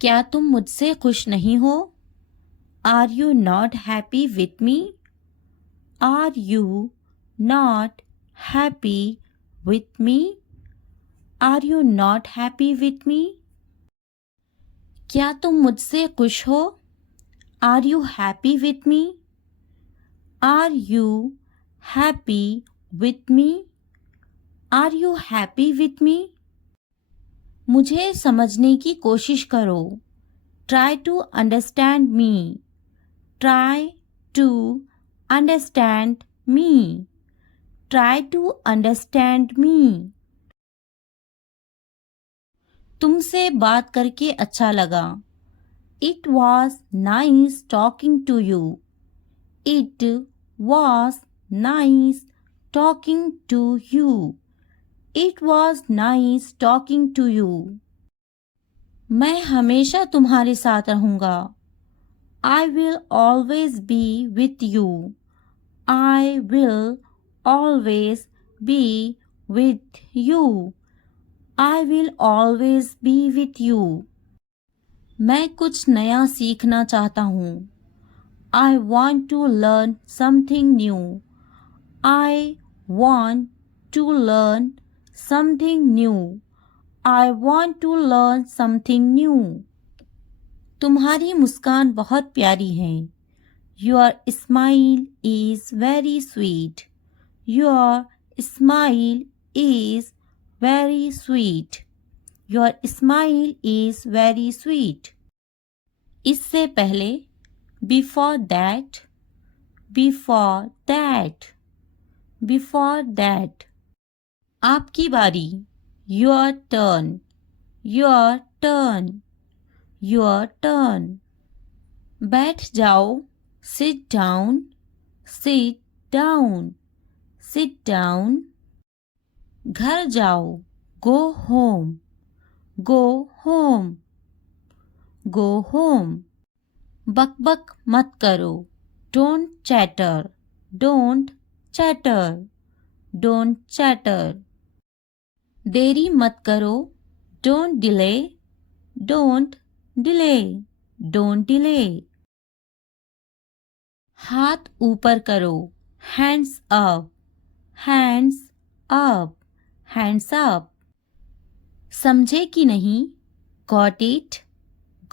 क्या तुम मुझसे खुश नहीं हो? Are you not happy with me? Are you not happy with me? Are you not happy with me? क्या तुम मुझसे खुश हो? Are you happy with me? Are you happy with me? Are you happy with me? मुझे समझने की कोशिश करो। Try to understand me. Try to understand me. Try to understand me. तुमसे बात करके अच्छा लगा। It was nice talking to you. It was nice talking to you. It was nice talking to you. मैं हमेशा तुम्हारे साथ रहूँगा। I will always be with you. I will always be with you. I will always be with you. मैं कुछ नया सीखना चाहता हूँ। I want to learn something new. I want to learn something new. I want to learn something new. तुम्हारी मुस्कान बहुत प्यारी है। Your smile is very sweet. Your smile is very sweet. Your smile is very sweet. इससे पहले before that, before that, before that. आपकी बारी your turn, your turn, your turn. बैठ जाओ sit down, sit down, sit down. घर जाओ go home, go home, go home. बक मत करो don't chatter, don't chatter, don't chatter. देरी मत करो don't delay, don't delay, don't delay. हाथ ऊपर करो hands up, hands up, hands up. समझे कि नहीं got it,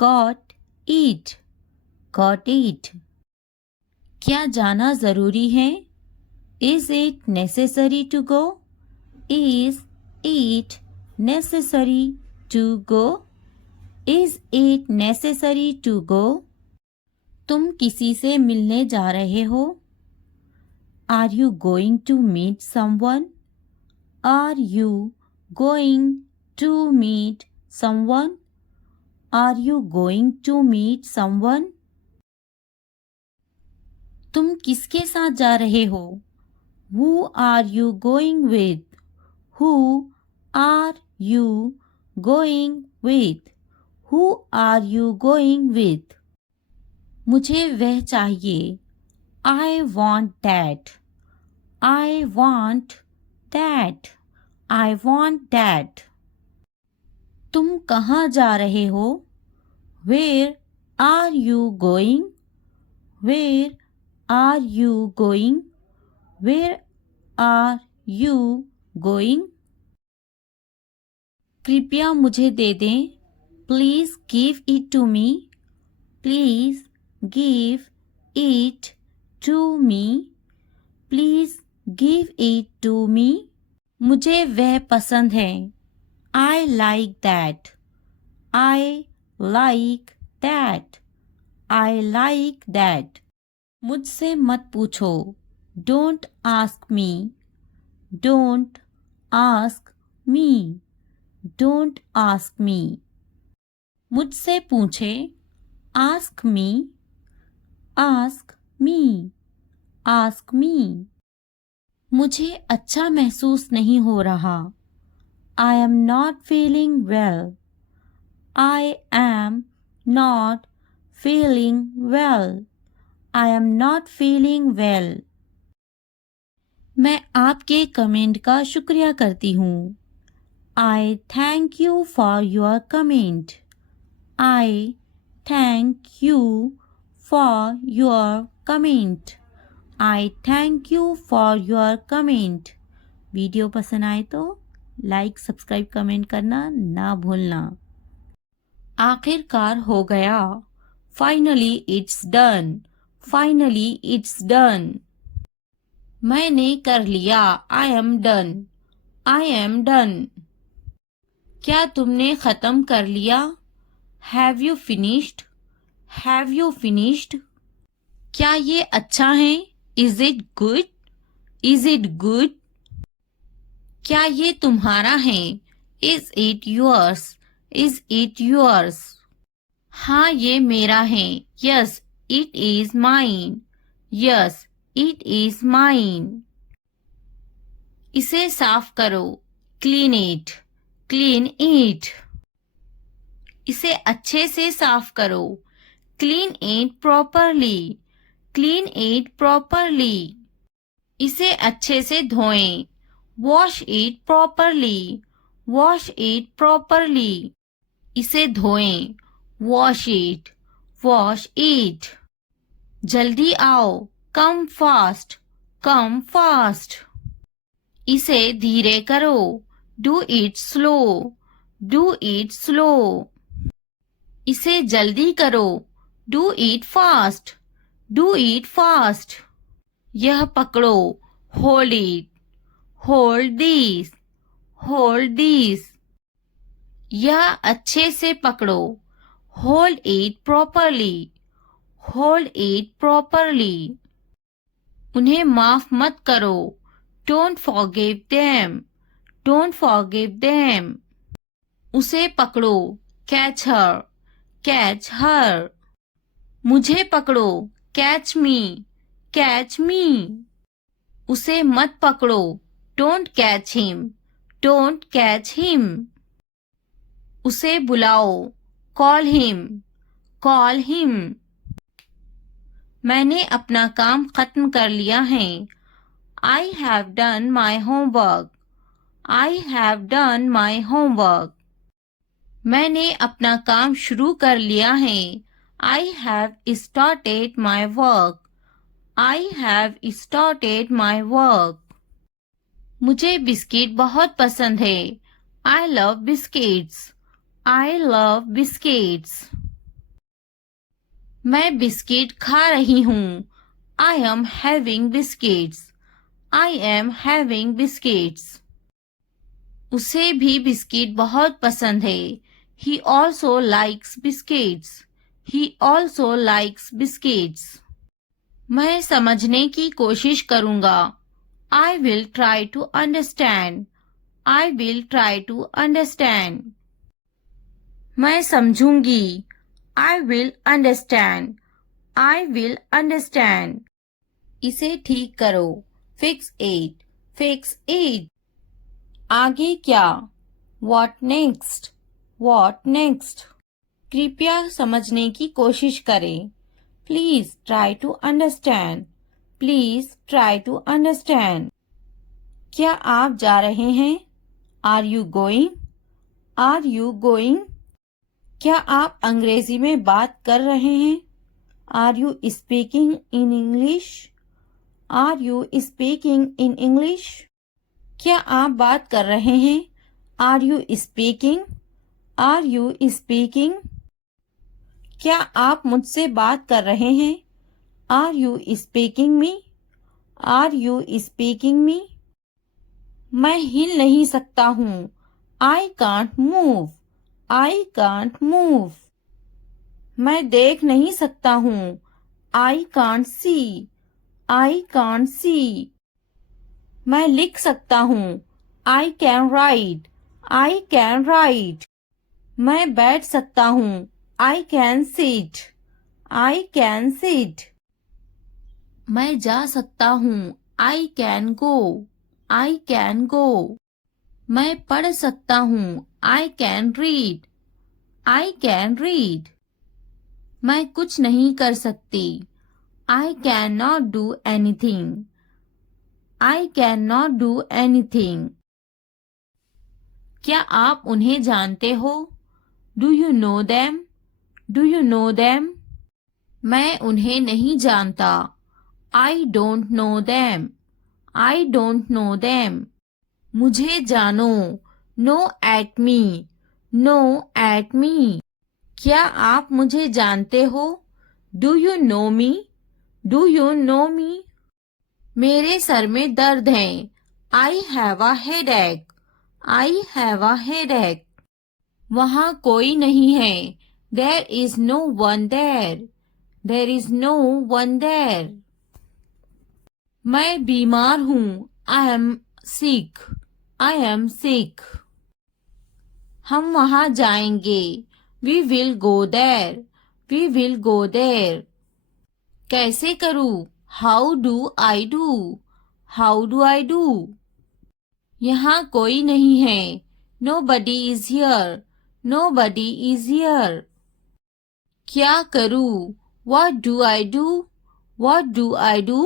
got it, got it. क्या जाना ज़रूरी है is it necessary to go? Is it necessary to go? Is it necessary to go? तुम किसी से मिलने जा रहे हो? Are you going to meet someone? Are you going to meet someone? Are you going to meet someone? तुम किसके साथ जा रहे हो? Who are you going with? Who are you going with? Who are you going with? मुझे वह चाहिए I want that. I want that. I want that. तुम कहाँ जा रहे हो? Where are you going? Where are you going? Where are you going? कृपया मुझे दे दें Please give it to me. Please give it to me. Please give it to me. मुझे वह पसंद है I like that. I like that. I like that. मुझसे मत पूछो Don't ask me. Don't ask me. Don't ask me. मुझसे पूछे Ask me. Ask me. Ask me. मुझे अच्छा महसूस नहीं हो रहा I am not feeling well. I am not feeling well. I am not feeling well. मैं आपके कमेंट का शुक्रिया करती हूँ I thank you for your comment. I thank you for your comment. I thank you for your comment. Video पसंद आए तो like, subscribe, comment करना ना भूलना। आखिरकार हो गया। Finally it's done. Finally it's done. मैंने कर लिया। I am done. I am done. क्या तुमने खत्म कर लिया? Have you finished? Have you finished? क्या ये अच्छा है? Is it good? Is it good? क्या ये तुम्हारा है? Is it yours? Is it yours? हाँ ये मेरा है। Yes, it is mine. Yes, it is mine. इसे साफ करो। Clean it. Clean it. इसे अच्छे से साफ करो। Clean it properly. Clean it properly. इसे अच्छे से धोएं। Wash it properly. Wash it properly. इसे धोएं। Wash it. Wash it. जल्दी आओ। Come fast. Come fast. इसे धीरे करो। Do it slow. Do it slow. इसे जल्दी करो। Do it fast. Do it fast. यह पकड़ो। Hold it. Hold this. Hold this. यह अच्छे से पकड़ो। Hold it properly. Hold it properly. उन्हें माफ मत करो। Don't forgive them. Don't forgive them. उसे पकड़ो। Catch her. Catch her. मुझे पकड़ो। Catch me. Catch me. उसे मत पकड़ो। Don't catch him. Don't catch him. उसे बुलाओ। Call him. Call him. मैंने अपना काम खत्म कर लिया है। I have done my homework. I have done my homework. मैंने अपना काम शुरू कर लिया है। I have started my work. I have started my work. मुझे बिस्किट बहुत पसंद है। I love biscuits. I love biscuits. मैं बिस्किट खा रही हूँ। I am having biscuits. I am having biscuits. उसे भी बिस्किट बहुत पसंद है। He also likes biscuits. He also likes biscuits. मैं समझने की कोशिश करूँगा। I will try to understand. I will try to understand. मैं समझूंगी। I will understand. I will understand. इसे ठीक करो। Fix it. Fix it. आगे क्या? What next? What next? कृपया समझने की कोशिश करें। Please try to understand. Please try to understand. क्या आप जा रहे हैं? Are you going? Are you going? क्या आप अंग्रेजी में बात कर रहे हैं? Are you speaking in English? Are you speaking in English? क्या आप बात कर रहे हैं? Are you speaking? Are you speaking? क्या आप मुझसे बात कर रहे हैं? Are you speaking me? Are you speaking me? मैं हिल नहीं सकता हूँ। I can't move. I can't move. मैं देख नहीं सकता हूँ। I can't see. I can't see. मैं लिख सकता हूँ। I can write. I can write. मैं बैठ सकता हूँ। I can sit. I can sit. मैं जा सकता हूँ। I can go. I can go. मैं पढ़ सकता हूँ। I can read. I can read. मैं कुछ नहीं कर सकती। I cannot do anything. I cannot do anything. क्या आप उन्हें जानते हो? Do you know them? Do you know them? मैं उन्हें नहीं जानता. I don't know them. I don't know them. मुझे जानो. Know at me. Know at me. क्या आप मुझे जानते हो? Do you know me? Do you know me? मेरे सर में दर्द है. I have a headache. I have a headache. वहाँ कोई नहीं है. There is no one there. There is no one there. मैं बीमार हूँ. I am sick. I am sick. हम वहाँ जाएंगे. We will go there. We will go there. कैसे करूँ? How do I do. How do I do. यहाँ कोई नहीं है. Nobody is here. Nobody is here. क्या करूँ? What do I do? What do I do?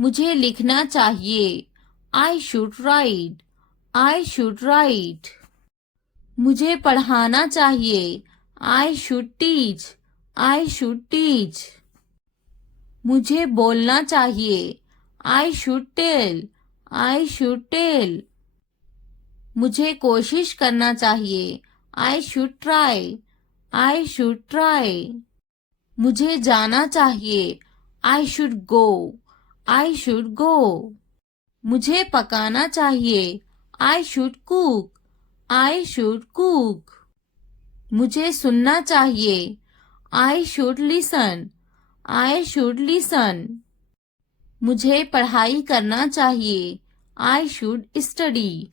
मुझे लिखना चाहिए. I should write. I should write. मुझे पढ़ाना चाहिए. I should teach. I should teach. मुझे बोलना चाहिए. I should tell. I should tell. मुझे कोशिश करना चाहिए. I should try. I should try. मुझे जाना चाहिए. I should go. I should go. मुझे पकाना चाहिए. I should cook. I should cook. मुझे सुनना चाहिए. I should listen. I should listen. मुझे पढ़ाई करना चाहिए. I should study.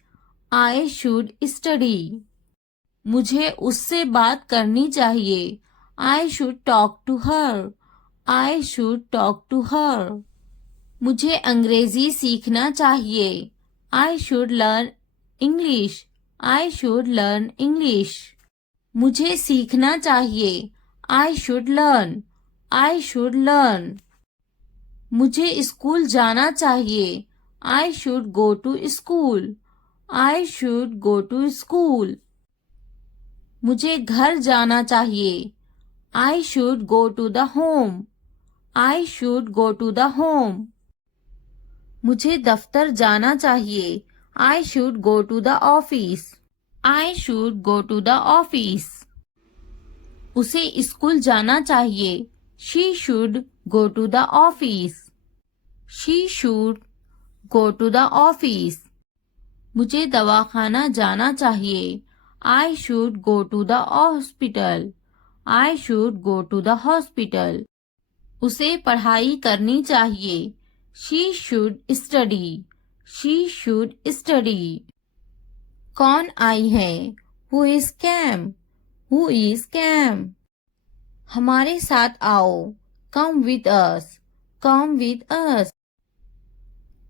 I should study. मुझे उससे बात करनी चाहिए. I should talk to her. I should talk to her. मुझे अंग्रेजी सीखना चाहिए. I should learn English. I should learn English. मुझे सीखना चाहिए. I should learn. I should learn. मुझे स्कूल जाना चाहिए. I should go to school. I should go to school. मुझे घर जाना चाहिए. I should go to the home. I should go to the home. मुझे दफ्तर जाना चाहिए. I should go to the office. I should go to the office. उसे school जाना चाहिए. She should go to the office. She should go to the office. मुझे दवाखाना जाना चाहिए. I should go to the hospital. I should go to the hospital. उसे पढ़ाई करनी चाहिए. She should study. She should study. कौन आई है? Who is came? Who is came? हमारे साथ आओ. Come with us. Come with us.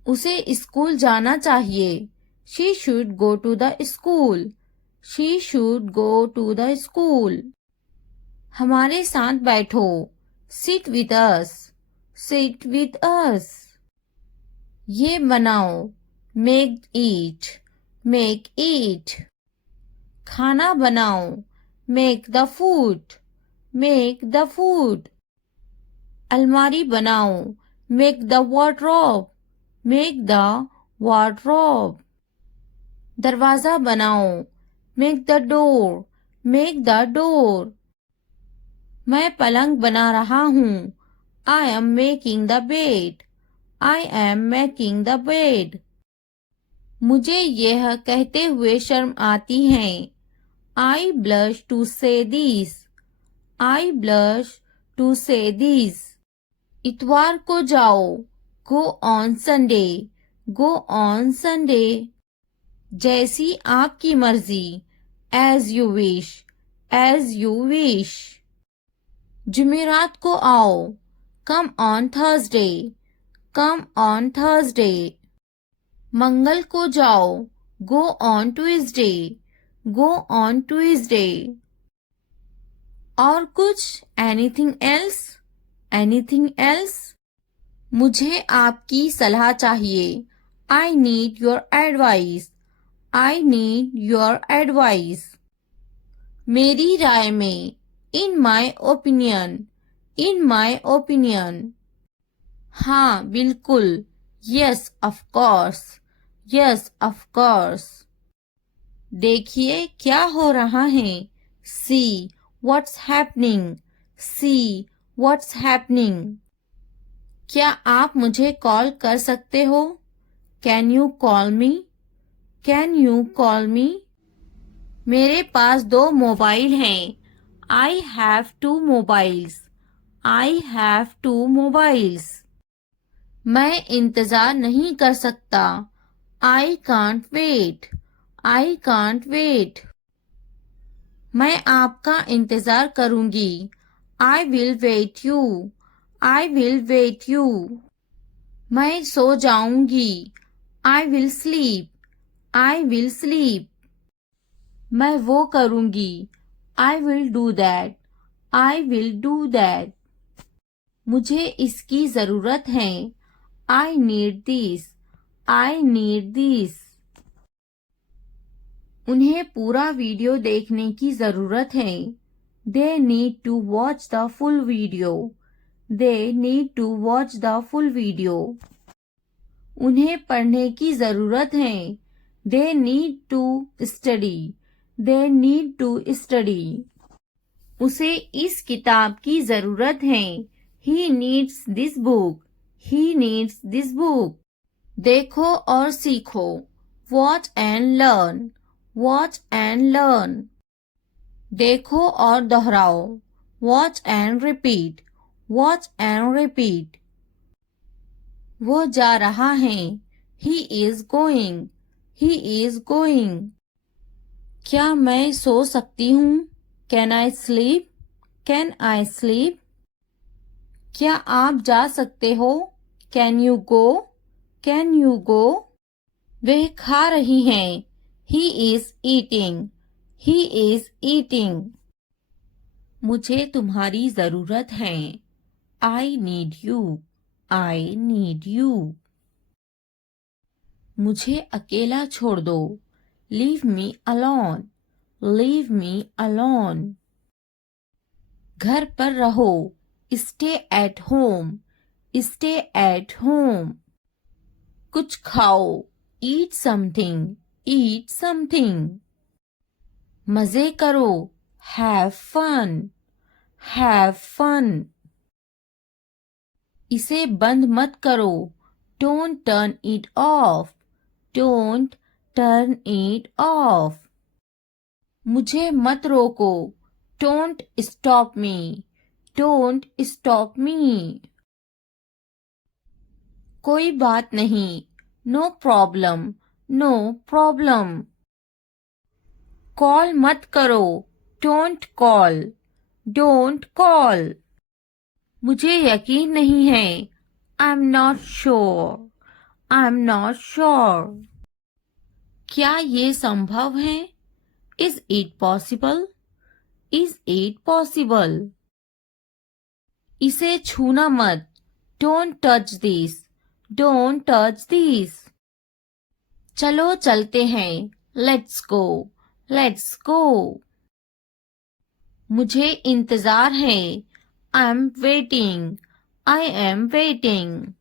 उसे स्कूल जाना चाहिए. She should go to the school. She should go to the school. हमारे साथ बैठो. Sit with us. Sit with us. ये बनाओ. Make it. Make it. खाना बनाओ. Make the food. Make the food. अलमारी बनाओ. Make the wardrobe. Make the wardrobe. दरवाजा बनाओ. Make the door. Make the door. मैं पलंग बना रहा हूँ. I am making the bed. I am making the bed. मुझे यह कहते हुए शर्म आती है. I blush to say this. I blush to say this. इतवार को जाओ. Go on Sunday. Go on Sunday. जैसी आपकी मर्जी. As you wish. As you wish. जुमेरात को आओ. Come on Thursday. Come on Thursday. मंगल को जाओ. Go on Tuesday. Go on Tuesday. और कुछ? Anything else? Anything else? मुझे आपकी सलाह चाहिए. I need your advice. I need your advice. मेरी राय में, इन my opinion, in my opinion. हाँ बिल्कुल, yes of course, yes of course. देखिए क्या हो रहा है, see what's happening, see what's happening. क्या आप मुझे कॉल कर सकते हो, can you call me, can you call me. मेरे पास 2 मोबाइल हैं, I have 2 mobiles, I have 2 mobiles. मैं इंतजार नहीं कर सकता, I can't wait, I can't wait. मैं आपका इंतजार करूंगी, I will wait you, I will wait you. मैं सो जाऊंगी, I will sleep, I will sleep. मैं वो करूंगी, I will do that, I will do that. मुझे इसकी जरूरत है, I need this, I need this. उन्हें पूरा वीडियो देखने की जरूरत है, they need to watch the full video, they need to watch the full video. उन्हें पढ़ने की जरूरत है, they need to study, they need to study. उसे इस किताब की जरूरत है, he needs this book, he needs this book. देखो और सीखो, watch and learn, watch and learn. देखो और दोहराओ, watch and repeat, watch and repeat. वो जा रहा है, he is going, he is going. क्या मैं सो सकती हूँ, can I sleep, can I sleep. क्या आप जा सकते हो, can you go, can you go. वह खा रही हैं, he is eating, he is eating. मुझे तुम्हारी जरूरत है, I need you, I need you. मुझे अकेला छोड़ दो, leave me alone, leave me alone. घर पर रहो, stay at home, stay at home. कुछ खाओ, ईट समथिंग, ईट समथिंग। मजे करो, हैव फन, हैव फन। इसे बंद मत करो, don't turn it off, don't turn it off. मुझे मत रोको, don't stop me, don't stop me. कोई बात नहीं, no problem, no problem. Call मत करो, डोंट कॉल, डोंट कॉल। मुझे यकीन नहीं है, I am not sure, I am not sure. क्या ये संभव है, is it possible, is it possible. इसे छूना मत, don't touch this, don't touch this. चलो चलते हैं, लेट्स गो, लेट्स गो। मुझे इंतजार है, I am waiting, I am waiting.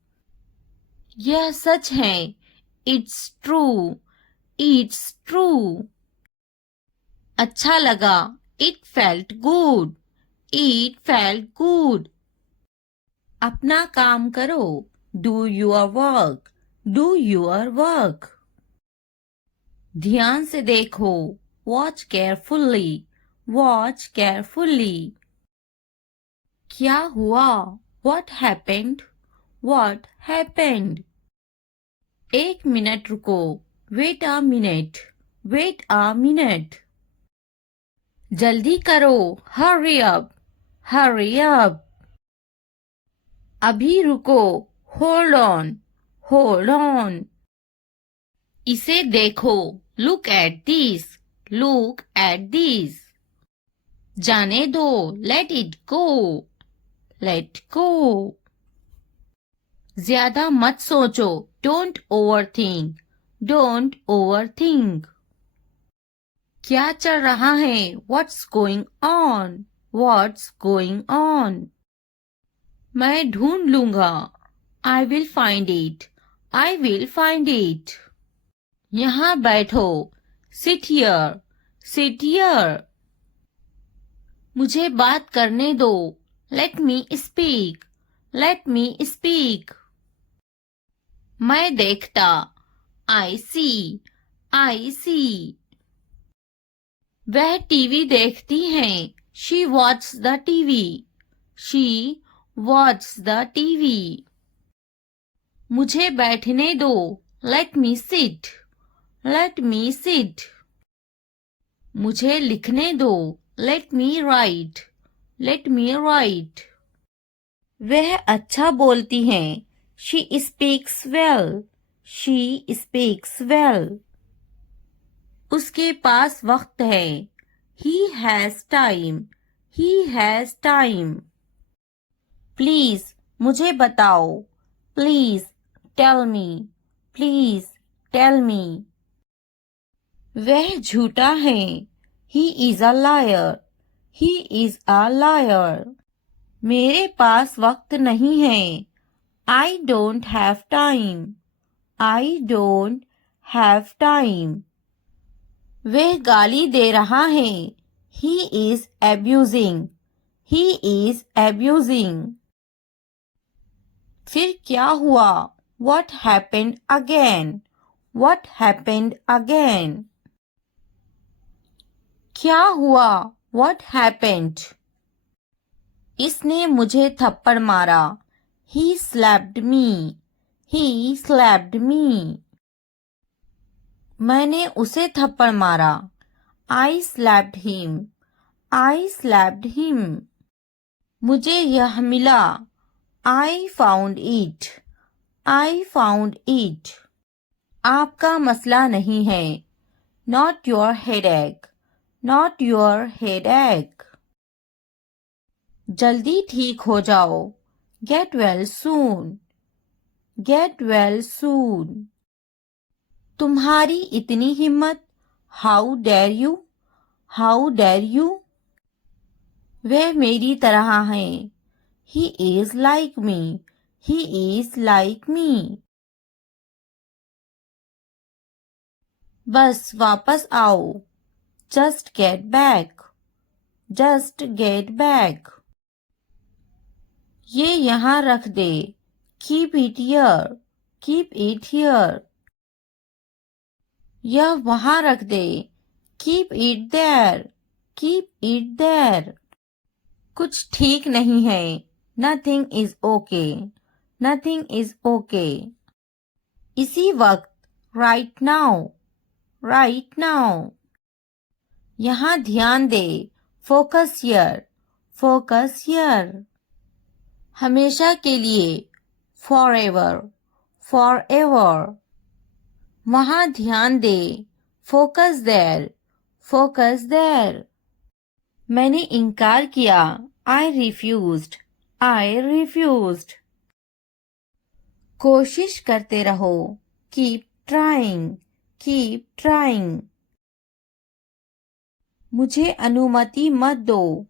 यह सच है, इट्स ट्रू, इट्स ट्रू। अच्छा लगा, it felt good, it felt good. अपना काम करो, do your work, do your work. ध्यान से देखो, वॉच केयरफुली, वॉच केयरफुली। क्या हुआ, what happened, what happened. 1 minute रुको, wait a minute, wait a minute. जल्दी करो, हरी अप, हरी अप। अभी रुको, होल्ड ऑन, होल्ड ऑन। इसे देखो, look at this, look at this. जाने दो, let it go, let go. ज्यादा मत सोचो, don't over think, don't over think. क्या चल रहा है? What's going on? What's going on? मैं ढूंढ लूंगा. I will find it. I will find it. यहाँ बैठो. Sit here. Sit here. मुझे बात करने दो. Let me speak. Let me speak. मैं देखता. I see. I see. वह टीवी देखती हैं. She watches the TV. She watches the TV. मुझे बैठने दो. Let me sit. Let me sit. मुझे लिखने दो. Let me write. Let me write. वह अच्छा बोलती हैं. She speaks well. She speaks well. उसके पास वक्त है. He has time. He has time. Please, मुझे बताओ. Please, tell me. Please, tell me. वह झूठा है. He is a liar. He is a liar. मेरे पास वक्त नहीं है. I don't have time. I don't have time. वह गाली दे रहा है. He is abusing. He is abusing. फिर क्या हुआ? What happened again? What happened again? क्या हुआ? What happened? इसने मुझे थप्पड़ मारा. He slapped me. He slapped me. मैंने उसे थप्पड़ मारा. I slapped him. I slapped him. मुझे यह मिला. I found it. I found it. आपका मसला नहीं है. Not your headache. Not your headache. जल्दी ठीक हो जाओ. Get well soon. Get well soon. तुम्हारी इतनी हिम्मत. How dare you? How dare you? वह मेरी तरह है. He is like me. He is like me. बस वापस आओ. Just get back. Just get back. ये यहाँ रख दे. Keep it here. Keep it here. यह वहाँ रख दे. Keep it there. Keep it there. कुछ ठीक नहीं है. Nothing is okay. Nothing is okay. इसी वक्त. Right now. Right now. यहाँ ध्यान दे. Focus here. Focus here. हमेशा के लिए. Forever. Forever. वहाँ ध्यान दे. Focus there. Focus there. मैंने इनकार किया. I refused. I refused. कोशिश करते रहो. Keep trying. Keep trying. मुझे अनुमति मत दो.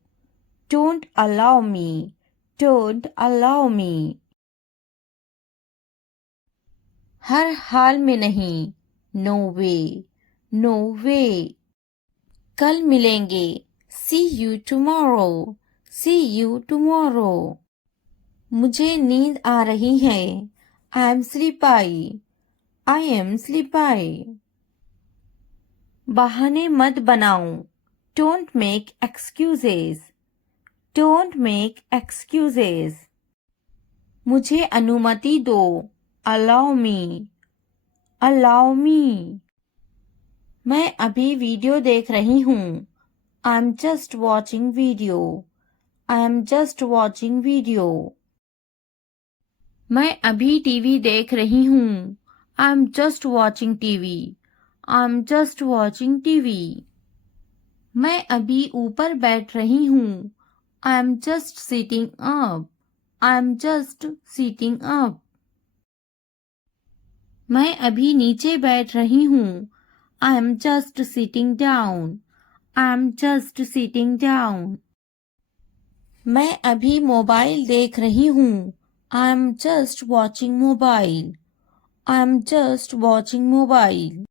Don't allow me. Don't allow me. हर हाल में नहीं. No way. No way. कल मिलेंगे. See you tomorrow. See you tomorrow. मुझे नींद आ रही है. I am sleepy. I am sleepy. बहाने मत बनाओ. Don't make excuses. Don't make excuses. मुझे अनुमति दो. Allow me. Allow me. मैं अभी वीडियो देख रही हूँ. I'm just watching video. I'm just watching video. मैं अभी टीवी देख रही हूँ. I'm just watching TV. I'm just watching TV. मैं अभी ऊपर बैठ रही हूँ. I'm just sitting up. I'm just sitting up. मैं अभी नीचे बैठ रही हूँ. I'm just sitting down. I'm just sitting down. मैं अभी मोबाइल देख रही हूँ. I'm just watching mobile. I'm just watching mobile.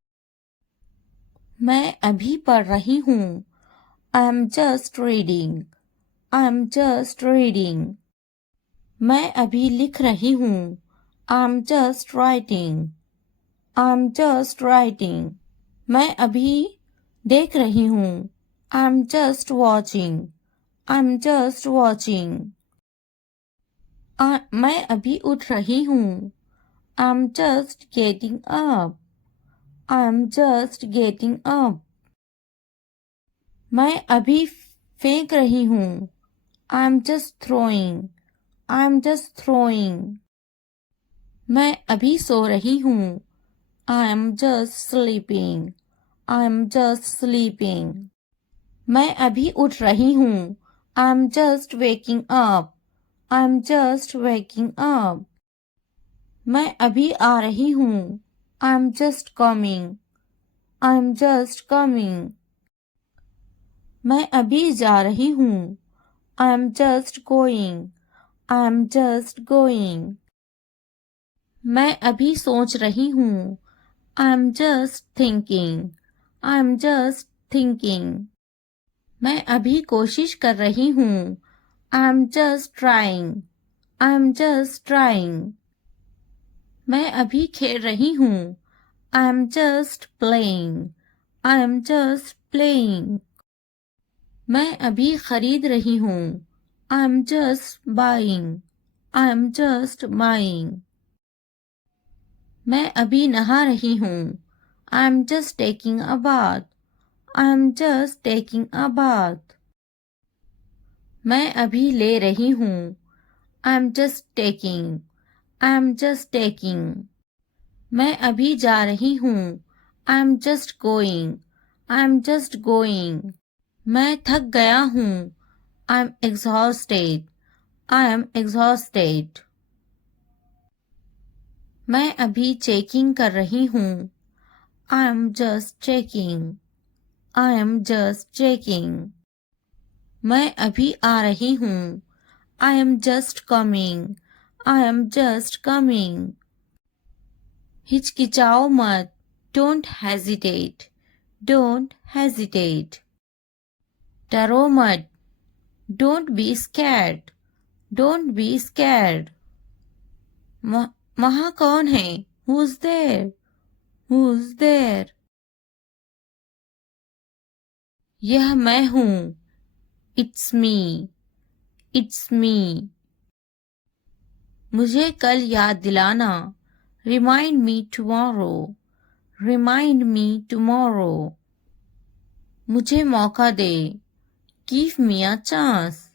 मैं अभी पढ़ रही हूँ. I'm just reading. I'm just reading. मैं अभी लिख रही हूँ. I'm just writing. I'm just writing. मैं अभी देख रही हूँ. I'm just watching. I'm just watching. मैं अभी उठ रही हूँ. I'm just getting up. I'm just getting up. मैं अभी फेंक रही हूँ. I'm just throwing. I'm just throwing. मैं अभी सो रही हूँ. I'm just sleeping. I'm just sleeping. मैं अभी उठ रही हूँ. I'm just waking up. I'm just waking up. मैं अभी आ रही हूँ. I'm just coming. I'm just coming. मैं अभी जा रही हूँ. I'm just going. I'm just going. मैं अभी सोच रही हूँ. I'm just thinking. I'm just thinking. मैं अभी कोशिश कर रही हूँ. I'm just trying. I'm just trying. मैं अभी खेल रही हूँ. I'm just playing. I'm just playing. मैं अभी खरीद रही हूँ. I'm just buying. I'm just buying. मैं अभी नहा रही हूँ. I'm just taking a bath. I'm just taking a bath. मैं अभी ले रही हूँ. I'm just taking. I'm just taking. मैं अभी जा रही हूँ. I'm just going. I'm just going. मैं थक गया हूँ. I'm exhausted. I am exhausted. मैं अभी चेकिंग कर रही हूँ. I am just checking. I am just checking. मैं अभी आ रही हूँ. I am just coming. I am just coming. हिचकिचाओ मत. Don't hesitate. Don't hesitate. डरो मत. Don't be scared. Don't be scared. वहाँ कौन है? Who's there? Who's there? यह मैं हूँ. It's me. It's me. मुझे कल याद दिलाना. Remind me tomorrow. Remind me tomorrow. मुझे मौका दे. Give me a chance.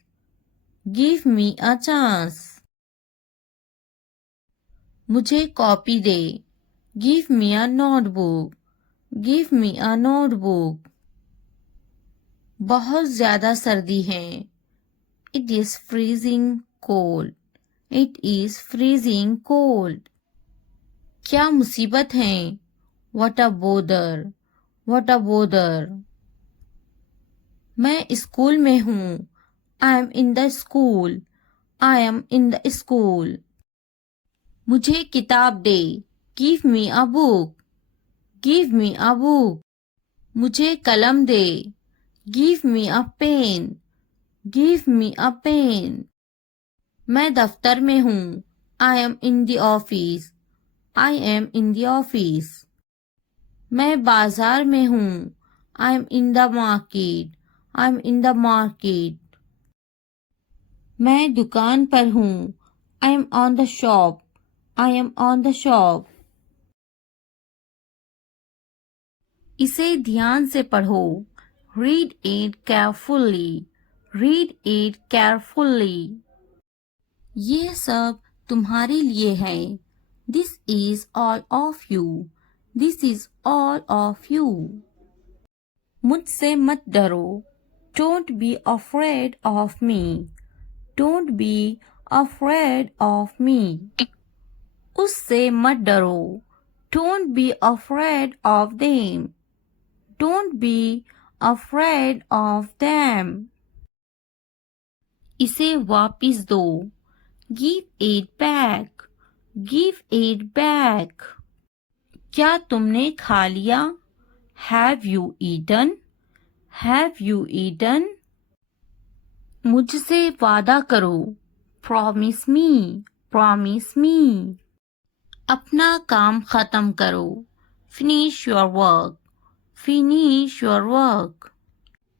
Give me a chance. मुझे copy they. Give me a notebook. Give me a notebook. बहुत ज़्यादा सर्दी है. It is freezing cold. It is freezing cold. क्या मुसीबत है? What a bother. What a bother. मैं school में हूँ. I am in the school. I am in the school. मुझे किताब दे. Give me a book. Give me a book. मुझे कलम दे. Give me a pen. Give me a pen. मैं दफ्तर में हूँ. I am in the office. I am in the office. मैं बाजार में हूँ. I am in the market. I am in the market. मैं दुकान पर हूँ. I am on the shop. I am on the shop. इसे ध्यान से पढ़ो. Read it carefully. Read it carefully. ये सब तुम्हारे लिए है. This is all of you. This is all of you. मुझसे मत डरो. Don't be afraid of me. Don't be afraid of me. उससे मत डरो. Don't be afraid of them. Don't be afraid of them. इसे वापिस दो. Give it back. Give it back. क्या तुमने खा लिया? Have you eaten? Have you eaten? मुझसे वादा करो. Promise me. Promise me. अपना काम खत्म करो. Finish your work. Finish your work.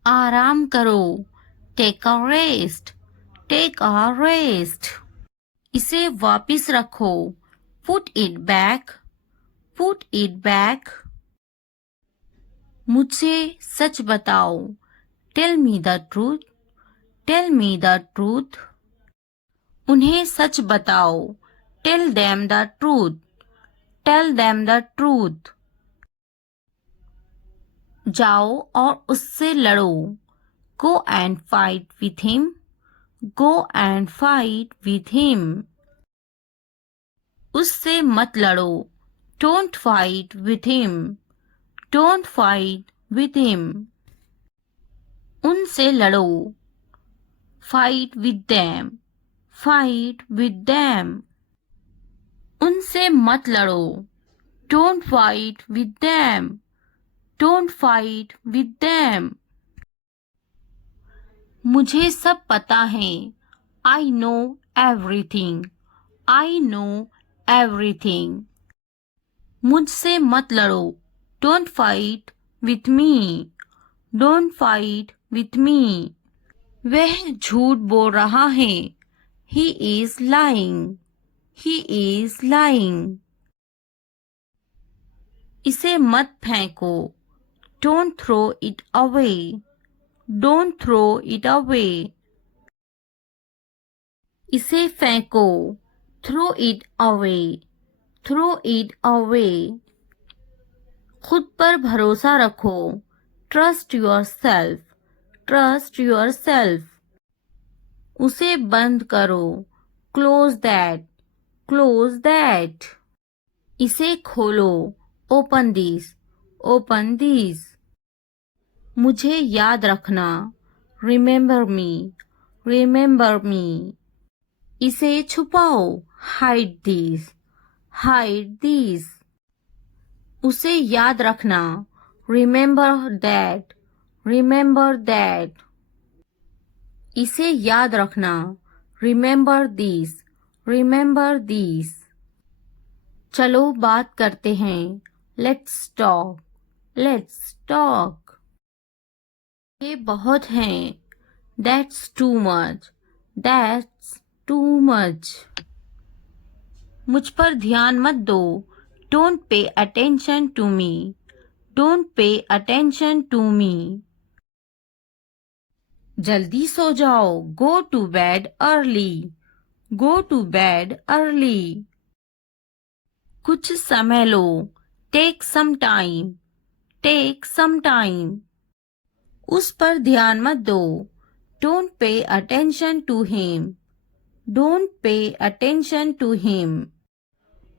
आराम करो. Take a rest. Take a rest. इसे वापिस रखो. Put it back. Put it back. मुझसे सच बताओ. Tell me the truth. Tell me the truth. उन्हें सच बताओ. Tell them the truth. Tell them the truth. जाओ और उससे लड़ो. Go and fight with him. Go and fight with him. उससे मत लड़ो. Don't fight with him. Don't fight with him. उनसे लड़ो. Fight with them. Fight with them. उनसे मत लड़ो. Don't fight with them. Don't fight with them. मुझे सब पता है. I know everything. I know everything. मुझसे मत लड़ो. Don't fight with me. Don't fight with me. वह झूठ बोल रहा है. He is lying. He is lying. इसे मत फेंको. Don't throw it away. Don't throw it away. इसे फेंको. Throw it away. Throw it away. खुद पर भरोसा रखो. Trust yourself. Trust yourself. उसे बंद करो. Close that. Close that. इसे खोलो. Open this. Open this. मुझे याद रखना. Remember me. Remember me. इसे छुपाओ. Hide this. Hide this. उसे याद रखना. Remember that. Remember that. इसे याद रखना. Remember this. Remember this. चलो बात करते हैं. Let's talk. Let's talk. ये बहुत हैं. That's too much. That's too much. मुझ पर ध्यान मत दो. Don't pay attention to me. Don't pay attention to me. जल्दी सो जाओ. Go to bed early. Go to bed early. कुछ समय लो. Take some time. Take some time. उस पर ध्यान मत दो. Don't pay attention to him. Don't pay attention to him.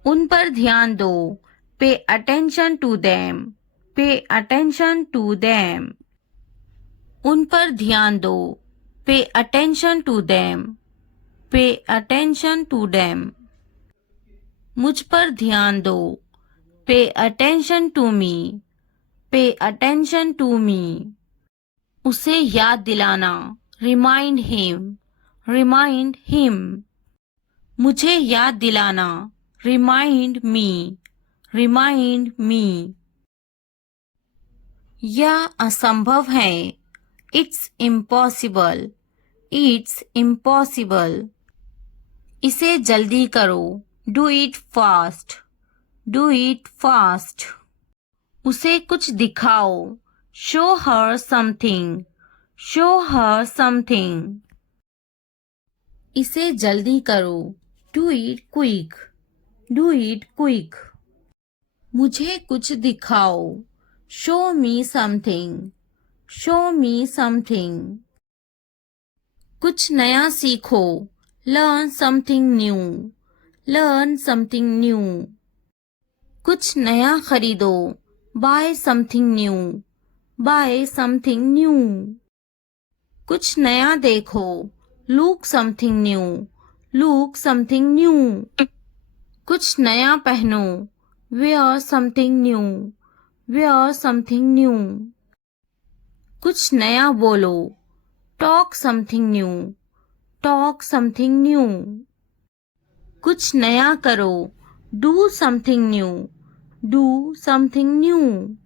उन पर ध्यान दो. Pay attention to them. Pay attention to them. उन पर ध्यान दो. Pay attention to them. Pay attention to them. मुझ पर ध्यान दो. Pay attention to me. Pay attention to me. उसे याद दिलाना. Remind him. Remind him. मुझे याद दिलाना. Remind me. Remind me. यह असंभव है. It's impossible. It's impossible. इसे जल्दी करो. Do it fast. Do it fast. उसे कुछ दिखाओ. Show her something. Show her something. इसे जल्दी करो. Do it quick. Do it quick. मुझे कुछ दिखाओ. Show me something. Show me something. कुछ नया सीखो. Learn something new. Learn something new. कुछ नया खरीदो. Buy something new. Buy something new. कुछ नया देखो, look something new, look something new. कुछ नया पहनो, wear something new, wear something new. कुछ नया बोलो, talk something new, talk something new. कुछ नया करो, do something new, do something new.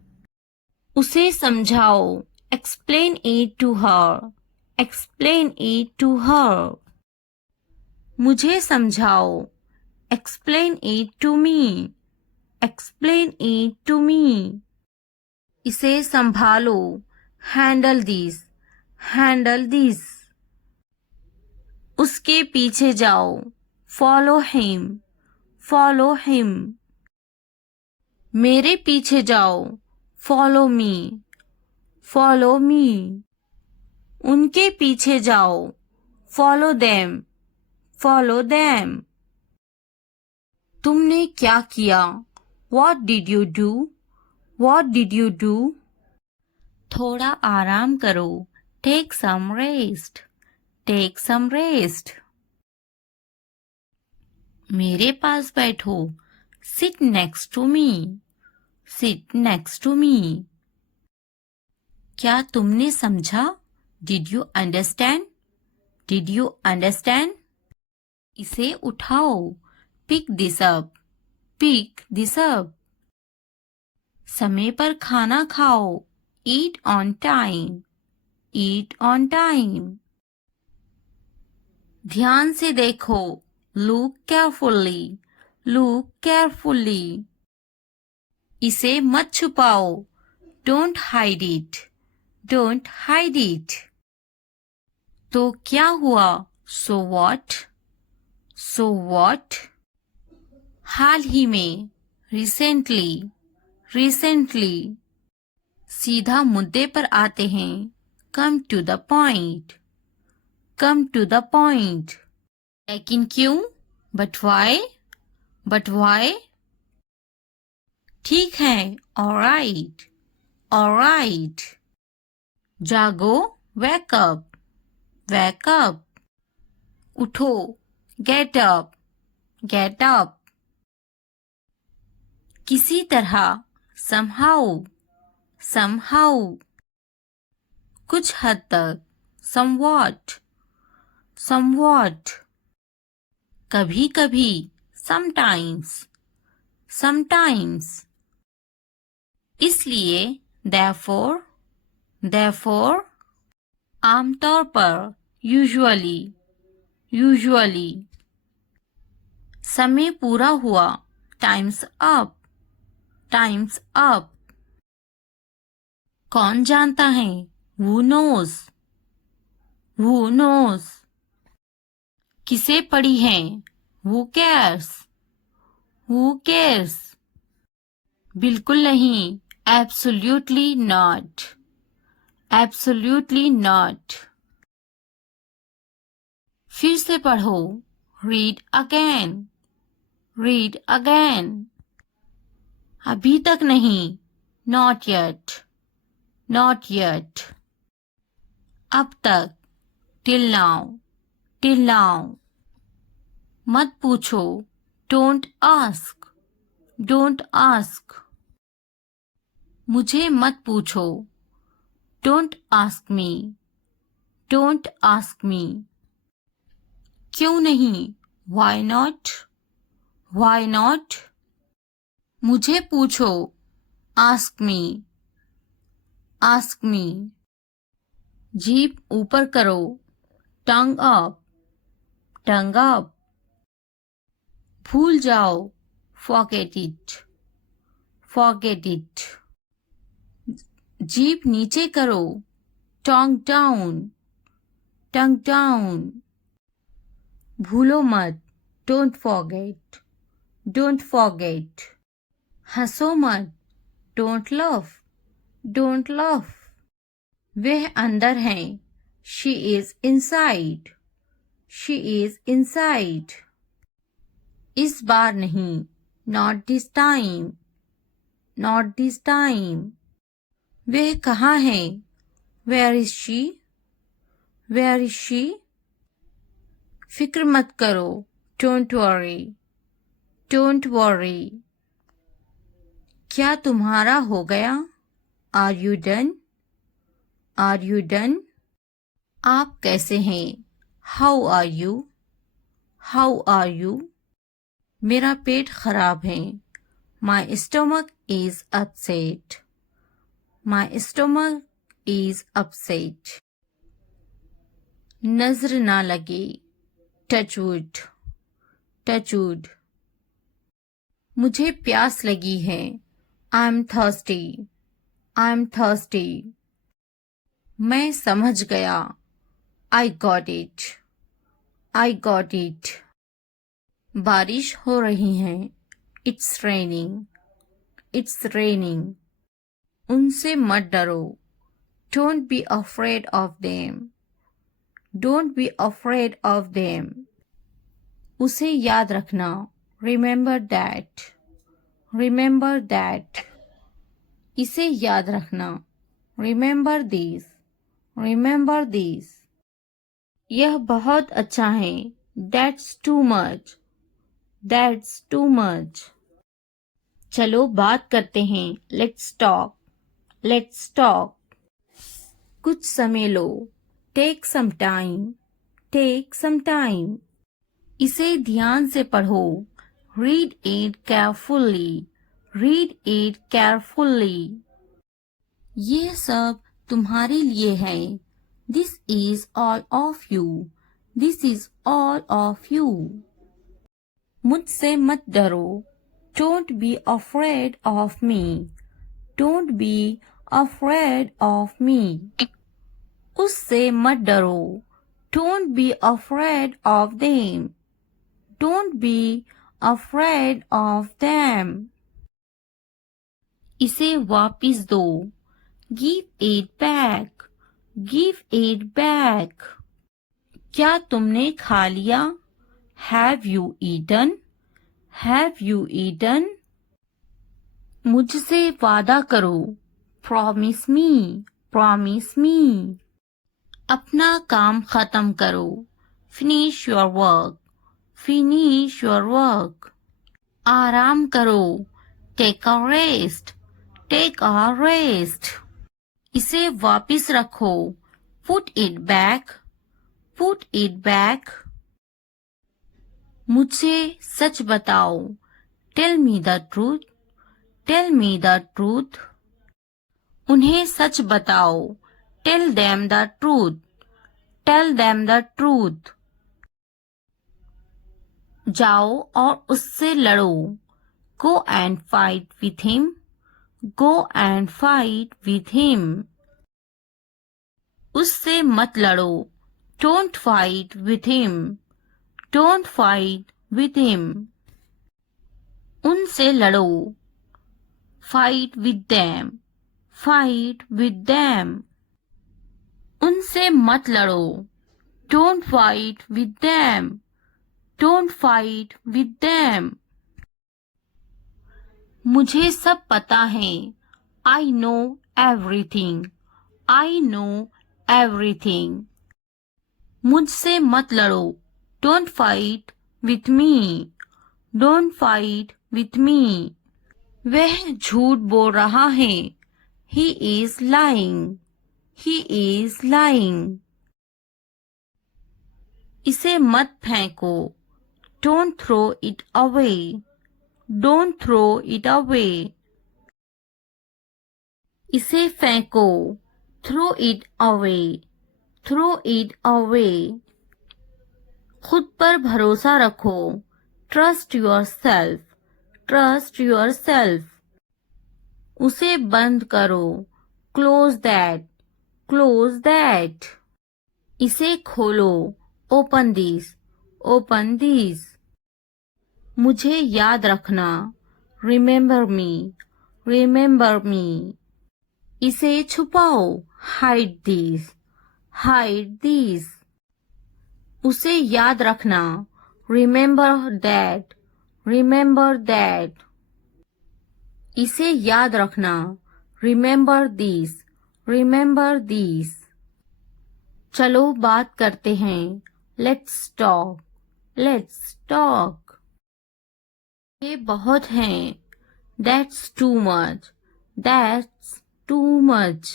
उसे समझाओ, explain it to her, explain it to her. मुझे समझाओ, explain it to me, explain it to me. इसे संभालो, हैंडल दिस, हैंडल दिस। उसके पीछे जाओ, फॉलो हिम, फॉलो हिम। मेरे पीछे जाओ, फॉलो मी, फॉलो मी। उनके पीछे जाओ, फॉलो देम, फॉलो देम। तुमने क्या किया, what did you do, what did you do. थोड़ा आराम करो, take some rest, take some rest. मेरे पास बैठो, sit next to me, sit next to me. क्या तुमने समझा, did you understand, did you understand. इसे उठाओ, pick this up, pick this up. समय पर खाना खाओ, eat on time, eat on time. ध्यान से देखो, लुक केयरफुली, लुक केयरफुली। इसे मत छुपाओ, don't hide it, don't hide it. तो क्या हुआ, सो व्हाट, सो व्हाट। हाल ही में, रिसेंटली, रिसेंटली। सीधा मुद्दे पर आते हैं, come to the point, come to the point. लेकिन क्यों, बट वाई, बट वाई। ठीक है, ऑलराइट, ऑलराइट। जागो, वेक अप, वेक अप। उठो, गेट अप, गेट अप। किसी तरह, somehow, somehow। कुछ हद तक, somewhat, somewhat। कभी कभी, sometimes, sometimes। इसलिए, therefore, therefore। आमतौर पर, usually, usually। समय पूरा हुआ, time's up, time's up। कौन जानता है, who knows, who knows। किसे पड़ी है, who cares, who cares। बिल्कुल नहीं, absolutely not, absolutely not। फिर से पढ़ो, read again, read again। अभी तक नहीं, not yet, not yet। अब तक, till now, till now। मत पूछो, don't ask, don't ask। मुझे मत पूछो, don't ask me, don't ask me। क्यों नहीं, why not, why not। मुझे पूछो, ask me, ask me। जीभ ऊपर करो, tongue up, tongue up। भूल जाओ, forget it, forget it। जीभ नीचे करो, tongue down, tongue down। भूलो मत, don't forget, don't forget। हंसो मत, don't laugh, don't laugh। वह अंदर है, she is inside, she is inside। इस बार नहीं, not this time, not this time। वह कहाँ है? Where is she? Where is she? फिक्र मत करो. Don't worry. Don't worry. क्या तुम्हारा हो गया? Are you done? Are you done? आप कैसे हैं? How are you? How are you? मेरा पेट खराब है. My stomach is upset. My stomach is upset. नजर ना लगे. Touch wood. Touch wood. मुझे प्यास लगी है. I'm thirsty. I'm thirsty. मैं समझ गया. I got it. I got it. बारिश हो रही है. It's raining. It's raining. उनसे मत डरो. Don't be afraid of them. Don't be afraid of them. उसे याद रखना. Remember that. Remember that. इसे याद रखना. Remember this. Remember this. यह बहुत अच्छा है. That's too much. That's too much. चलो बात करते हैं. Let's talk. Let's talk. कुछ समय लो. Take some time. Take some time. इसे ध्यान से पढ़ो. Read it carefully. Read it carefully. ये सब तुम्हारे लिए है. This is all of you. This is all of you. मुझसे मत डरो. Don't be afraid of me. Don't be afraid of me. उससे मत डरो. Don't be afraid of them. Don't be afraid of them. इसे वापिस दो. Give it back. Give it back. क्या तुमने खा लिया? Have you eaten? Have you eaten? मुझसे वादा करो. Promise me. Promise me. अपना काम खत्म करो. Finish your work. Finish your work. आराम करो. Take a rest. Take a rest. इसे वापिस रखो. Put it back. Put it back. मुझसे सच बताओ. Tell me the truth. Tell me the truth. उन्हें सच बताओ. Tell them the truth. Tell them the truth. जाओ और उससे लड़ो. Go and fight with him. Go and fight with him. उससे मत लड़ो. Don't fight with him. Don't fight with him. उनसे लड़ो. Fight with them. Fight with them. उनसे मत लड़ो. Don't fight with them. Don't fight with them. मुझे सब पता है. I know everything. I know everything. मुझसे मत लड़ो. Don't fight with me. Don't fight with me. वह झूठ बोल रहा है. He is lying. He is lying. इसे मत फेंको. Don't throw it away. Don't throw it away. इसे फेंको. Throw it away. Throw it away. खुद पर भरोसा रखो. Trust yourself. Trust yourself. उसे बंद करो. Close that. Close that. इसे खोलो. Open this. Open this. मुझे याद रखना. Remember me. Remember me. इसे छुपाओ. Hide this. Hide this. उसे याद रखना. Remember that. Remember that. इसे याद रखना. Remember these. Remember these. चलो बात करते हैं. Let's talk. Let's talk. ये बहुत हैं. That's too much. That's too much.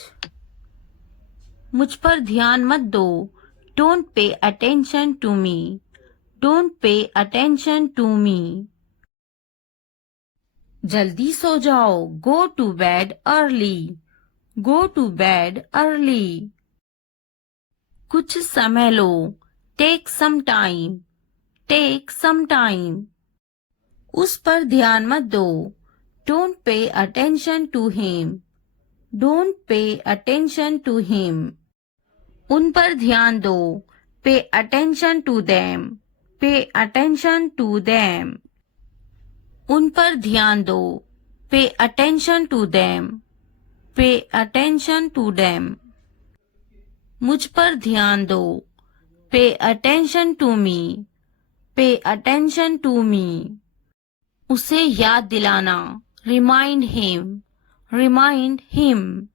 मुझ पर ध्यान मत दो. Don't pay attention to me. Don't pay attention to me. जल्दी सो जाओ. Go to bed early. Go to bed early. कुछ समय लो. Take some time. Take some time. उस पर ध्यान मत दो. Don't pay attention to him. Don't pay attention to him. उन पर ध्यान दो. Pay attention to them. Pay attention to them. उन पर ध्यान दो. Pay attention to them. Pay attention to them. मुझ पर ध्यान दो. Pay attention to me. Pay attention to me. उसे याद दिलाना. Remind him. Remind him.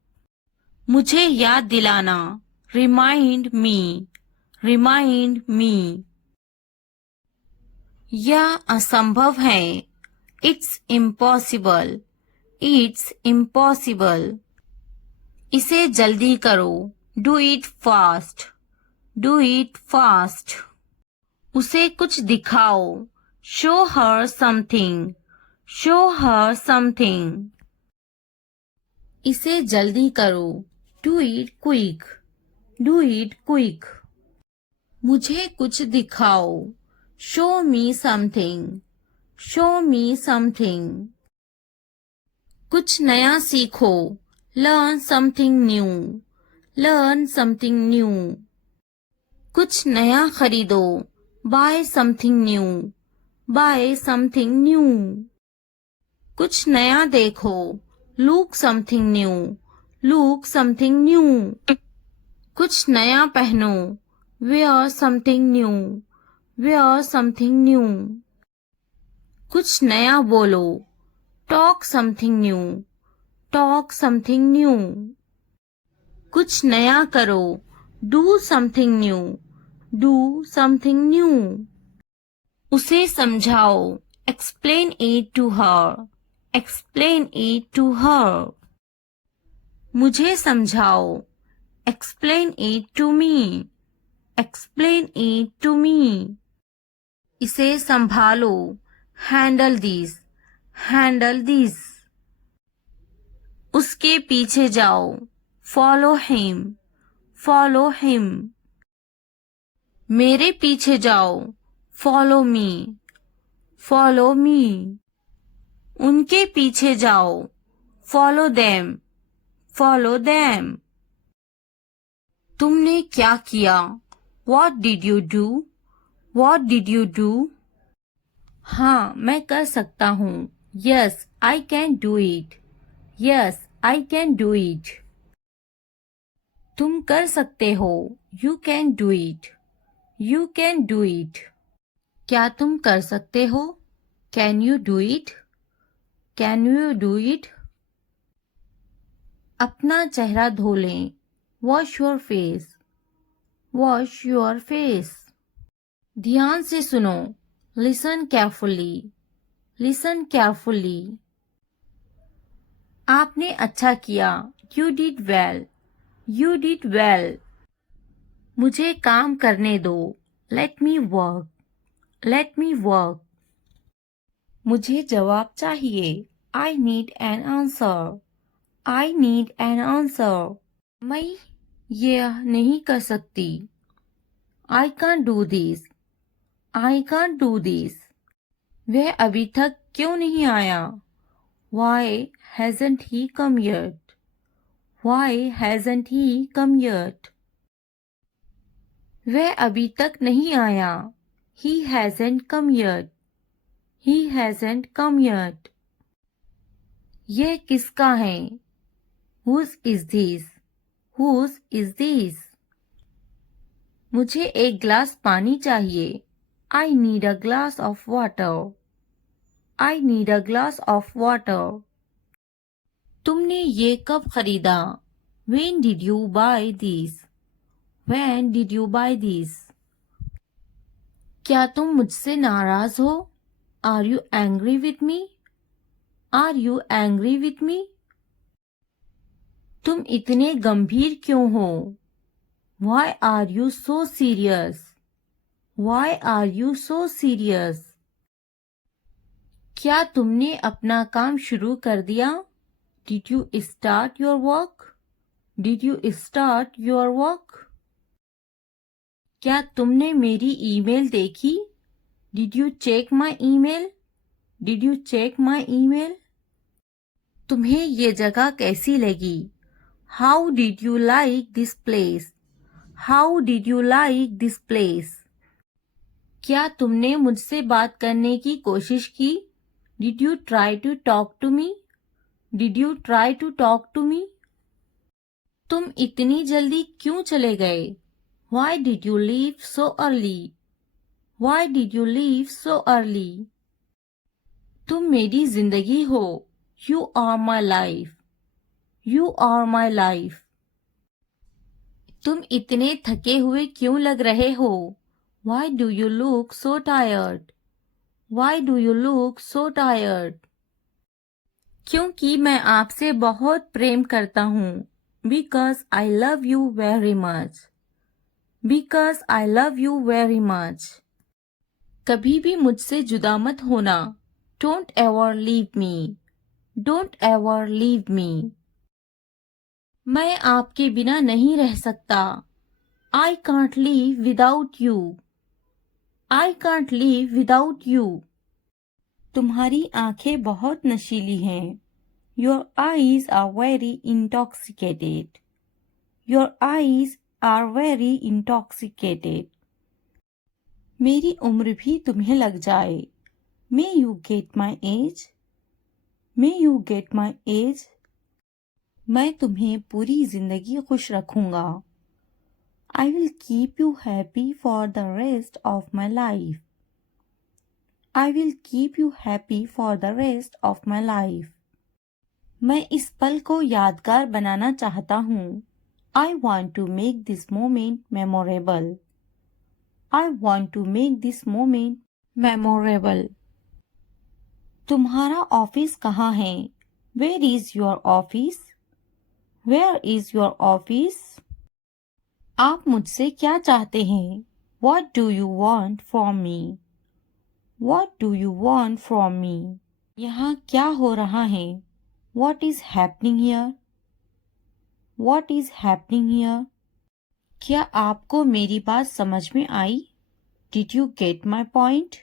मुझे याद दिलाना. Remind me. Remind me. यह असंभव है. It's impossible. It's impossible. इसे जल्दी करो. Do it fast. Do it fast. उसे कुछ दिखाओ. Show her something. Show her something. इसे जल्दी करो. Do it quick. Do it quick. मुझे कुछ दिखाओ. Show me something. Show me something. कुछ नया सीखो. Learn something new. Learn something new. कुछ नया खरीदो. Buy something new. Buy something new. कुछ नया देखो. Look something new. Look something new. कुछ नया पहनो. Wear something new. Wear something new. कुछ नया बोलो. Talk something new. Talk something new. कुछ नया करो. Do something new. Do something new. उसे समझाओ. Explain it to her. Explain it to her. मुझे समझाओ. Explain it to me. Explain it to me. इसे संभालो. Handle this. Handle this. उसके पीछे जाओ. Follow him. Follow him. मेरे पीछे जाओ. Follow me. Follow me. उनके पीछे जाओ. Follow them. Follow them. तुमने क्या किया? What did you do? What did you do? हाँ, मैं कर सकता हूँ. Yes, I can do it. Yes, I can do it. तुम कर सकते हो. You can do it. You can do it. क्या तुम कर सकते हो? Can you do it? Can you do it? अपना चेहरा धो लें. Wash your face. Wash your face. ध्यान से सुनो. Listen carefully. Listen carefully. आपने अच्छा किया. You did well. You did well. मुझे काम करने दो. Let me work. Let me work. मुझे जवाब चाहिए. I need an answer. I need an answer. मैं यह नहीं कर सकती. I can't do this. I can't do this. वह अभी तक क्यों नहीं आया? Why hasn't he come yet? Why hasn't he come yet? वह अभी तक नहीं आया. He hasn't come yet. He hasn't come yet. यह किसका है? Whose is this? Whose is this? मुझे एक ग्लास पानी चाहिए. I need a glass of water. I need a glass of water. तुमने ये कब खरीदा? When did you buy this? When did you buy this? क्या तुम मुझसे नाराज हो? Are you angry with me? Are you angry with me? तुम इतने गंभीर क्यों हो? Why are you so serious? Why are you so serious? क्या तुमने अपना काम शुरू कर दिया? Did you start your work? Did you start your work? क्या तुमने मेरी ईमेल देखी? Did you check my email? Did you check my email? तुम्हें ये जगह कैसी लगी? How did you like this place? How did you like this place? क्या तुमने मुझसे बात करने की कोशिश की? Did you try to talk to me? Did you try to talk to me? तुम इतनी जल्दी क्यों चले गए? Why did you leave so early? Why did you leave so early? तुम मेरी जिंदगी हो. You are my life. You are my life. तुम इतने थके हुए क्यों लग रहे हो? Why do you look so tired? Why do you look so tired? क्योंकि मैं आपसे बहुत प्रेम करता हूँ. Because I love you very much. Because I love you very much. कभी भी मुझसे जुदा मत होना. Don't ever leave me. Don't ever leave me. मैं आपके बिना नहीं रह सकता. I can't live without you. I can't live without you. तुम्हारी आंखें बहुत नशीली हैं. Your eyes are very intoxicated. Your eyes are very intoxicated. मेरी उम्र भी तुम्हें लग जाए. May you get my age? May you get my age? मैं तुम्हें पूरी जिंदगी खुश रखूंगा. I will keep you happy for the rest of my life. I will keep you happy for the rest of my life. मैं इस पल को यादगार बनाना चाहता हूँ. I want to make this moment memorable. I want to make this moment memorable. तुम्हारा office कहाँ है? Where is your office? Where is your office? आप मुझसे क्या चाहते हैं? What do you want from me? What do you want from me? यहाँ क्या हो रहा है? What is happening here? What is happening here? क्या आपको मेरी बात समझ में आई? Did you get my point?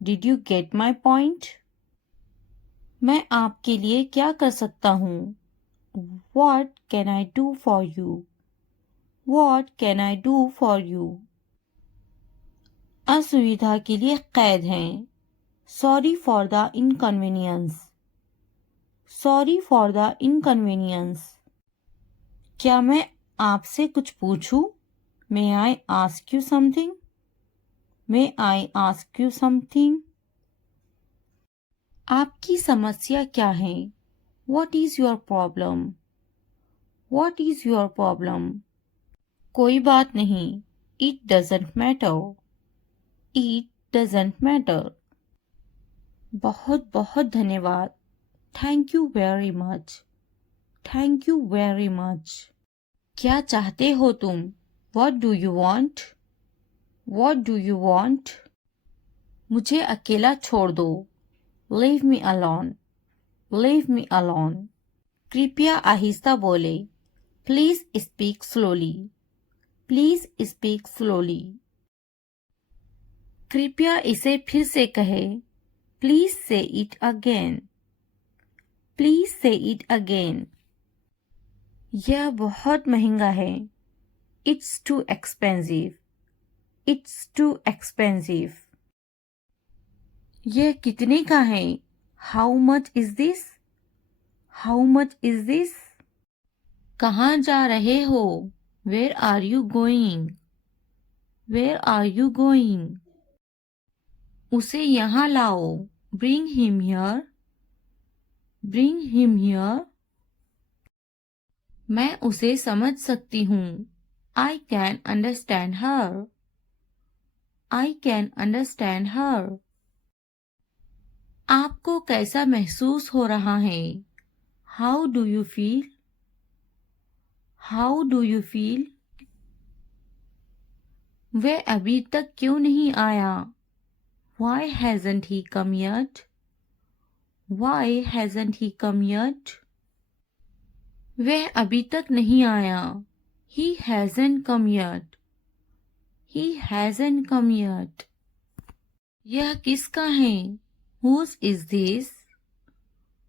Did you get my point? मैं आपके लिए क्या कर सकता हूँ? What can I do for you? What can I do for you? असुविधा के लिए कैद हैं. Sorry for the inconvenience. Sorry for the inconvenience. क्या मैं आपसे कुछ पूछूं? May I ask you something? May I ask you something? आपकी समस्या क्या है? What is your problem? What is your problem? कोई बात नहीं. It doesn't matter. It doesn't matter. बहुत बहुत धन्यवाद. Thank you very much. Thank you very much. क्या चाहते हो तुम? What do you want? What do you want? मुझे अकेला छोड़ दो. Leave me alone. Leave me alone. कृपया आहिस्ता बोले. Please speak slowly. Please speak slowly. कृपया इसे फिर से कहे. Please say it again. Please say it again. यह बहुत महंगा है. It's too expensive. It's too expensive. यह कितने का है? How much is this? How much is this? कहाँ जा रहे हो? Where are you going? Where are you going? उसे यहाँ लाओ. Bring him here. Bring him here. मैं उसे समझ सकती हूँ. I can understand her. I can understand her. आपको कैसा महसूस हो रहा है? How do you feel? How do you feel? वह अभी तक क्यों नहीं आया? Why hasn't he come yet? Why hasn't he come yet? वह अभी तक नहीं आया. He hasn't come yet. He hasn't come yet. यह किसका है? Whose is this?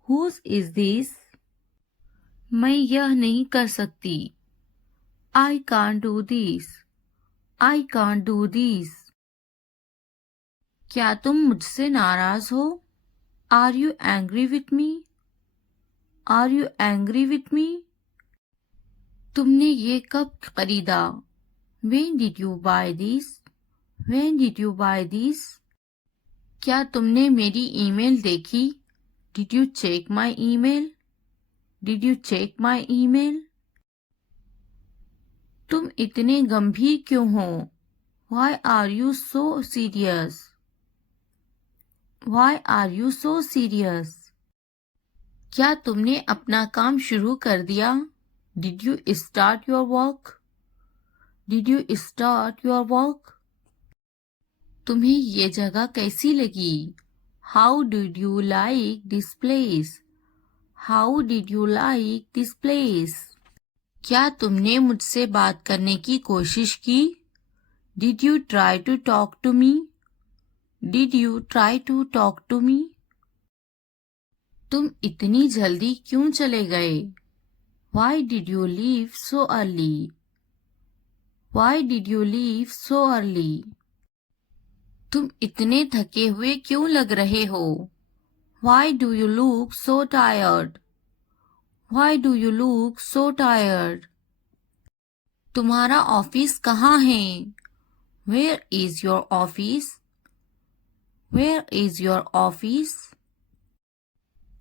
Whose is this? मैं यह नहीं कर सकती. I can't do this. I can't do this. क्या तुम मुझसे नाराज हो? Are you angry with me? Are you angry with me? तुमने ये कब खरीदा? When did you buy this? When did you buy this? क्या तुमने मेरी ईमेल देखी? Did you check my email? Did you check my email? तुम इतने गंभीर क्यों हो? Why are you so serious? Why are you so serious? क्या तुमने अपना काम शुरू कर दिया? Did you start your work? Did you start your work? तुम्हें ये जगह कैसी लगी? How did you like this place? How did you like this place? क्या तुमने मुझसे बात करने की कोशिश की? Did you try to talk to me? Did you try to talk to me? तुम इतनी जल्दी क्यों चले गए? Why did you leave so early? Why did you leave so early? तुम इतने थके हुए क्यों लग रहे हो? Why do you look so tired? Why do you look so tired? तुम्हारा ऑफिस कहाँ है? Where is your office? Where is your office?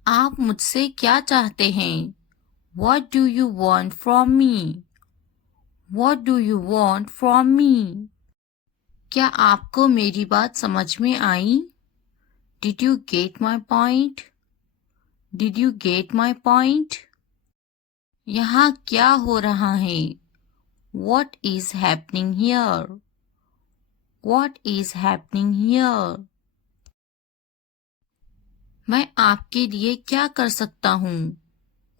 आप मुझसे क्या चाहते हैं? What do you want from me? What do you want from me? क्या आपको मेरी बात समझ में आई? Did you get my point? Did you get my point? यहाँ क्या हो रहा है? What is happening here? What is happening here? मैं आपके लिए क्या कर सकता हूँ?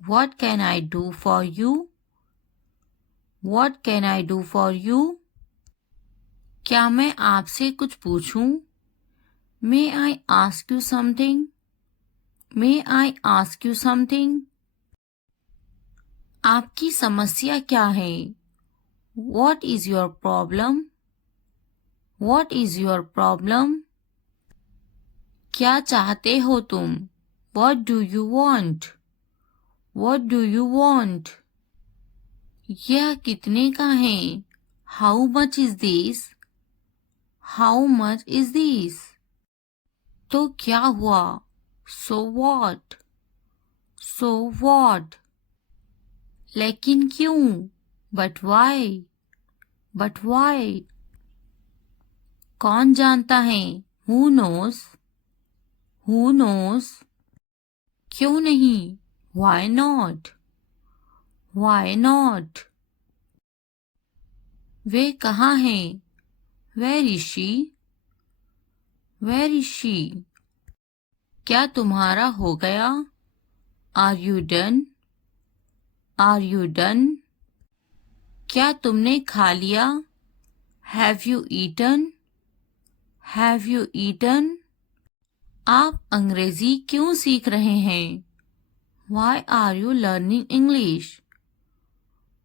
What can I do for you? What can I do for you? क्या मैं आपसे कुछ पूछूं? May I ask you something? May I ask you something? आपकी समस्या क्या है? What is your problem? What is your problem? क्या चाहते हो तुम? What do you want? What do you want? यह कितने का है? How much is this? How much is this? तो क्या हुआ? So what? So what? लेकिन क्यों? But why? But why? कौन जानता है? Who knows? Who knows? क्यों नहीं? Why not? Why not? वे कहाँ हैं? Where is she? Where is she? क्या तुम्हारा हो गया? Are you done? Are you done? क्या तुमने खा लिया? Have you eaten? Have you eaten? आप अंग्रेजी क्यों सीख रहे हैं? Why are you learning English?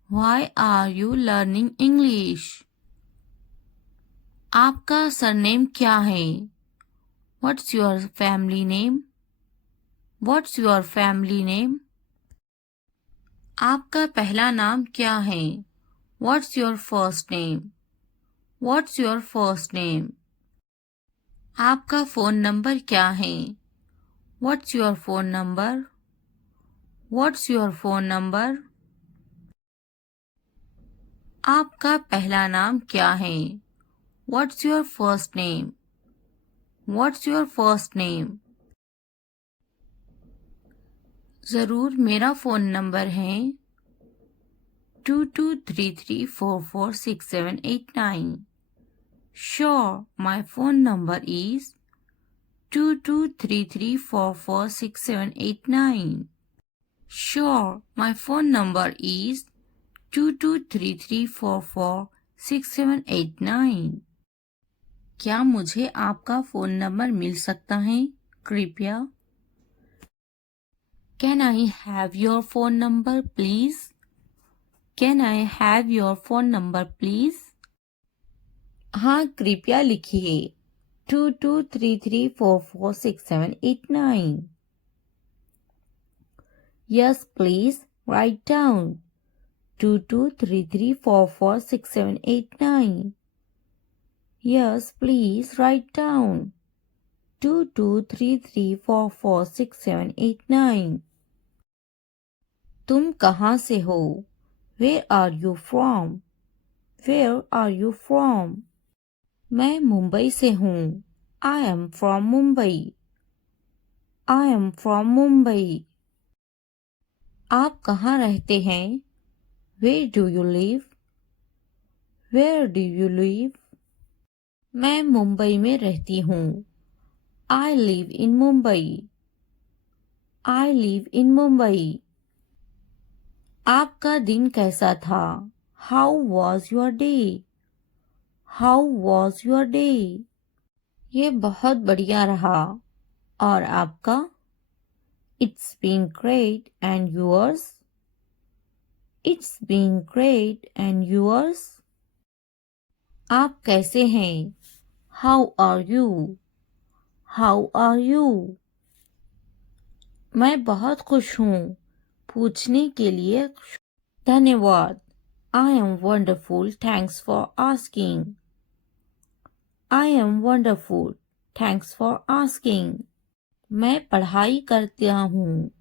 Why are you learning English? आपका सरनेम क्या है? What's your family name? What's your family name? आपका पहला नाम क्या है? What's your first name? What's your first name? आपका फ़ोन नंबर क्या है? What's your phone number? What's your phone number? आपका पहला नाम क्या है? What's your first name? What's your first name? ज़रूर मेरा फ़ोन नंबर है 2233446789. Sure, my phone number is 2233446789. Sure, my phone number is 2233446789. क्या मुझे आपका फ़ोन नंबर मिल सकता है? कृपया. Can I have your phone number, please? Can I have your phone number, please? हाँ, कृपया लिखिए 2233446789. Yes, please write down 2233446789. Yes, please write down 2233446789. तुम कहाँ से हो? Where are you from? Where are you from? मैं मुंबई से हूँ. I am from Mumbai. I am from Mumbai. आप कहाँ रहते हैं? Where do you live? Where do you live? मैं मुंबई में रहती हूँ. I live in Mumbai. I live in Mumbai. आपका दिन कैसा था? How was your day? How was your day? ये बहुत बढ़िया रहा. और आपका? It's been great and yours? It's been great and yours? आप कैसे हैं? How are you? How are you? मैं बहुत खुश हूँ. पूछने के लिए धन्यवाद. I am wonderful. Thanks for asking. I am wonderful. Thanks for asking. मैं पढ़ाई करता हूँ.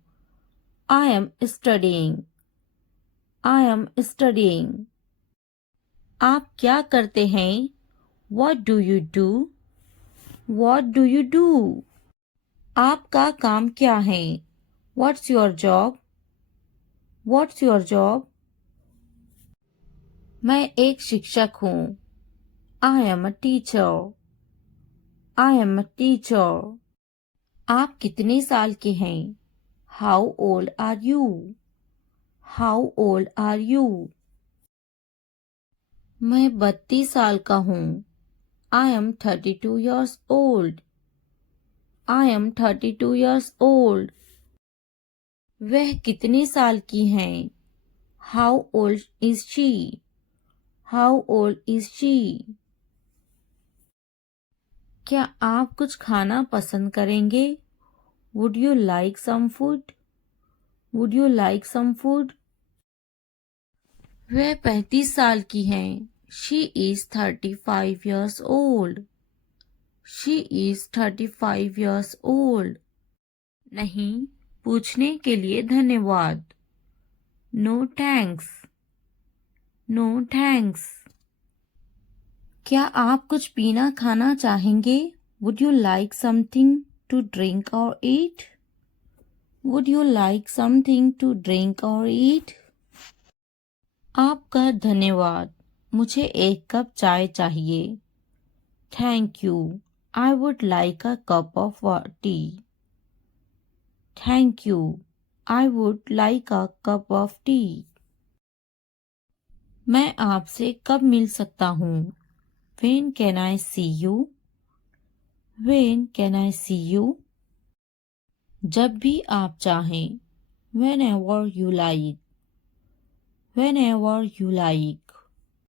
I am studying. I am studying. आप क्या करते हैं? What do you do? What do you do? आपका काम क्या है? What's your job? What's your job? मैं एक शिक्षक हूँ. I am a teacher. I am a teacher. आप कितने साल के हैं? How old are you? How old are you? मैं 32 साल का हूँ. I am 32 years old. I am 32 years old. वह कितने साल की हैं? How old is she? How old is she? क्या आप कुछ खाना पसंद करेंगे? Would you like some food? Would you like some food? वह 35 साल की हैं. She is 35 years old. She is 35 years old. नहीं, पूछने के लिए धन्यवाद. No thanks. No thanks. क्या आप कुछ पीना खाना चाहेंगे? Would you like something to drink or eat? Would you like something to drink or eat? आपका धन्यवाद. मुझे एक कप चाय चाहिए. Thank you. I would like a cup of tea. Thank you. I would like a cup of tea. मैं आपसे कब मिल सकता हूँ? When can I see you? When can I see you? जब भी आप चाहें. Whenever you like. Whenever you like.